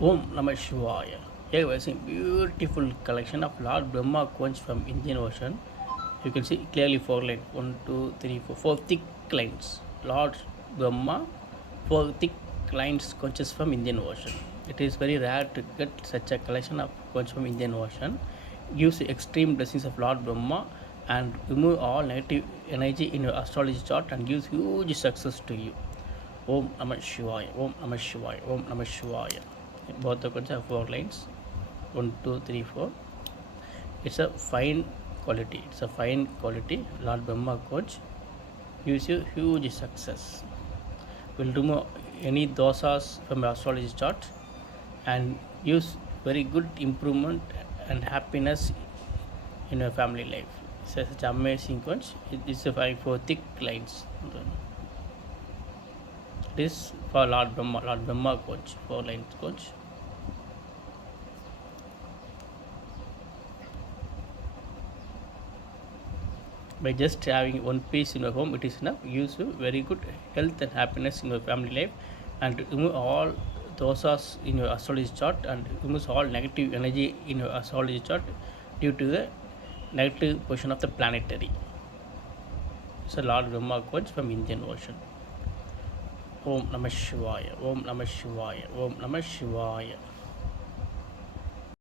Om Namah Shivaya. Here we are seeing beautiful collection of Lord Brahma conch from Indian Ocean. You can see clearly four lines. One, two, three, four. Four thick lines. Lord Brahma, four thick lines conches from Indian Ocean. It is very rare to get such a collection of conch from Indian Ocean. Gives extreme blessings of Lord Brahma and remove all negative energy in your astrology chart and gives huge success to you. Om Namah Shivaya, Om Namah Shivaya, Om Namah Shivaya. Both the codes have four lines. 1, 2, 3, 4. It's a fine quality. It's a fine quality. Lord Brahma coach gives you huge success. Will remove any dosas from your astrology chart and gives very good improvement and happiness in your family life. It's such an amazing coach. It's a five four thick lines. This for Lord Brahma coach, 4 lines coach. By just having one piece in your home, it is enough. Gives you very good health and happiness in your family life, and remove all dosas in your astrology chart, and removes all negative energy in your astrology chart due to the negative position of the planetary. It's a Lord Brahma coach from Indian Ocean. Om Namah Shivaya, Om Namah Shivaya, Om Namah Shivaya.